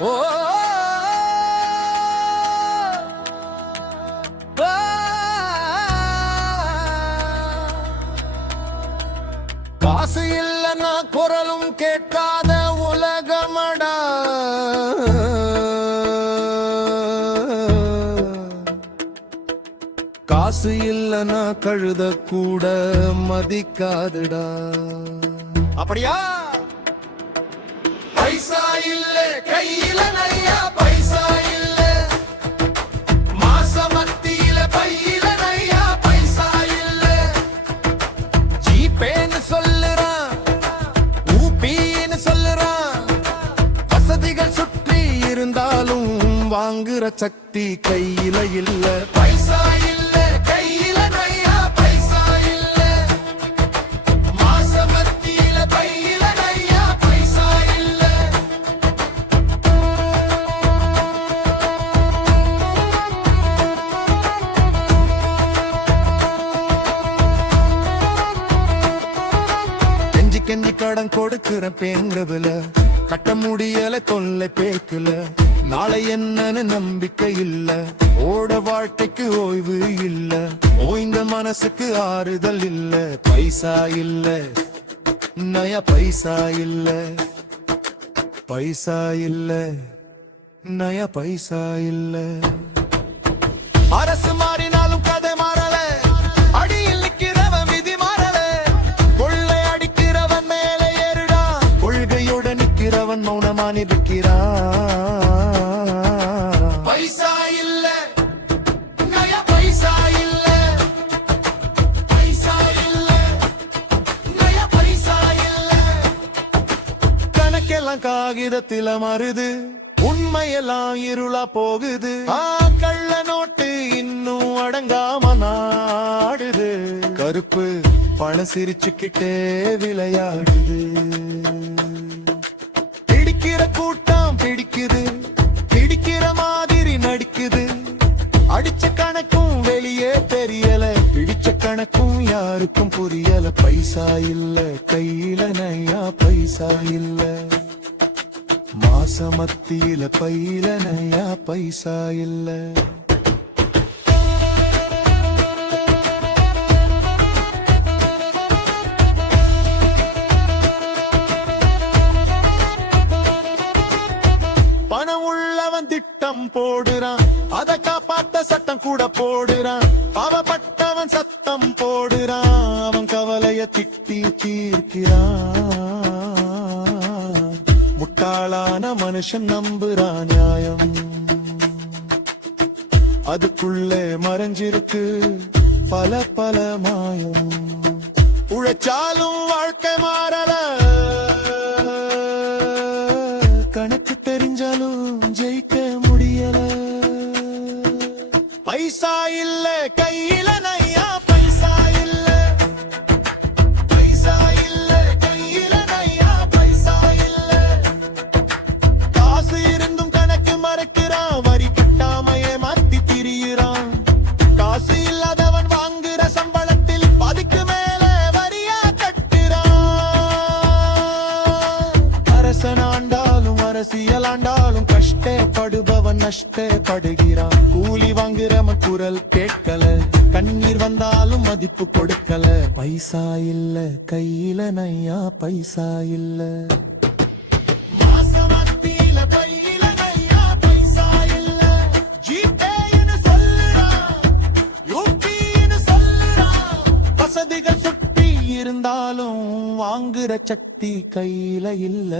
ஓ காசு இல்லைன்னா குரலும் கேட்காத உலகமடா. காசு இல்லைன்னா கழுத கூட மதிக்காதுடா. அப்படியா? பைசா இல்ல கையில நையா, பைசா இல்ல மாச மத்தியில பையில நையா, பைசா இல்ல. ஜிபேன்னு சொல்லுறான், ஊபின்னு சொல்லுறான், வசதிகள் சுற்றி இருந்தாலும் வாங்குற சக்தி கையில இல்ல. பைசா இல்ல கையில நையா, பைசா இல்ல மாச மத்தியில பையில நையா, பைசா இல்ல. கெஞ்சி கெஞ்சி கடன் கொடுக்கிற பேங்கிறதுல கட்ட முடியல தொல்லை பேக்கல. நாளை என்னன்னு நம்பிக்கை இல்ல, ஓட வாழ்க்கைக்கு ஓய்வு இல்ல, ஓய்ந்த மனசுக்கு ஆறுதல் இல்ல. பைசா இல்ல நயா, பைசா இல்ல, பைசா இல்ல நயா, பைசா இல்ல. அரசு மாறினாலும் கதை மாறல, அடியில் நிற்கிறவன் விதி மாறல. கொள்ளை அடிக்கிறவன் மேலே ஏறுடா, கொள்கையோட நிற்கிறவன் மௌனமா நிற்கிறான். பைசா இல்ல நயா, பைசா இல்ல, பைசா இல்ல நயா, பைசா இல்ல. கணக்கெல்லாம் காகிதத்தில மருது, உண்மையெல்லாம் இருளா போகுது. கள்ள நோட்டு இன்னும் அடங்காம நாடுது. கருப்பு பணம் சிரிச்சுக்கிட்டே விளையாடுது. பிடிக்கிற கூட்டம் பிடிக்குது, பிடிக்கிற மாதிரி நடிக்குது. அடிச்ச கணக்கும் வெளியே தெரியல, பிடிச்ச கணக்கும் யாருக்கும் புரியல. பைசா இல்ல கையில நையா, பைசா இல்ல மாச மத்தியில பையில நையா, பைசா இல்ல. பணம் உள்ளவன் திட்டம் போடுறான், அதை காப்பாத்த சட்டம் கூட போடுறான். பாவப்பட்டவன் சத்தம் போடுறான், அவன் கவலைய திட்டி தீர்க்கிறான். முட்டாளான மனுஷன் நம்புறான் நியாயம், அதுக்குள்ளே மறைஞ்சிருக்கு பல பல மாயம். உழைச்சாலும் வாழ்க்கை மாறல, கணக்கு தெரிஞ்சாலும் ஜெயிக்க முடியல. பைசா இல்ல கையில நையா, பைசா இல்ல, பைசா இல்ல கையில நையா, பைசா இல்ல. காசு இருந்தும் கணக்கு மறைக்கிறான், வரி கட்டாமையே மாத்தி திரியிறான். காசு இல்லாதவன் வாங்குற சம்பளத்தில் பாதிக்கு மேல வரியா கட்டுறான். அரசனாண்டாலும் அரசியலாண்டாலும் கஷ்டப்படுபவன் நஷ்டப்படுகிறான். கூலி வாங்குறவன் குரல் கேட்கல, கண்ணீர் வந்தாலும் மதிப்பு கொடுக்கல. பைசா இல்ல கையில நையா, பைசா இல்ல மாச மத்தியில பையில நையா, பைசா இல்ல. ஜிபேன்னு சொல்லுறான், யூபின்னு சொல்லுறான், வசதிகள் சுற்றி இருந்தாலும் வாங்குற சக்தி கையில இல்ல.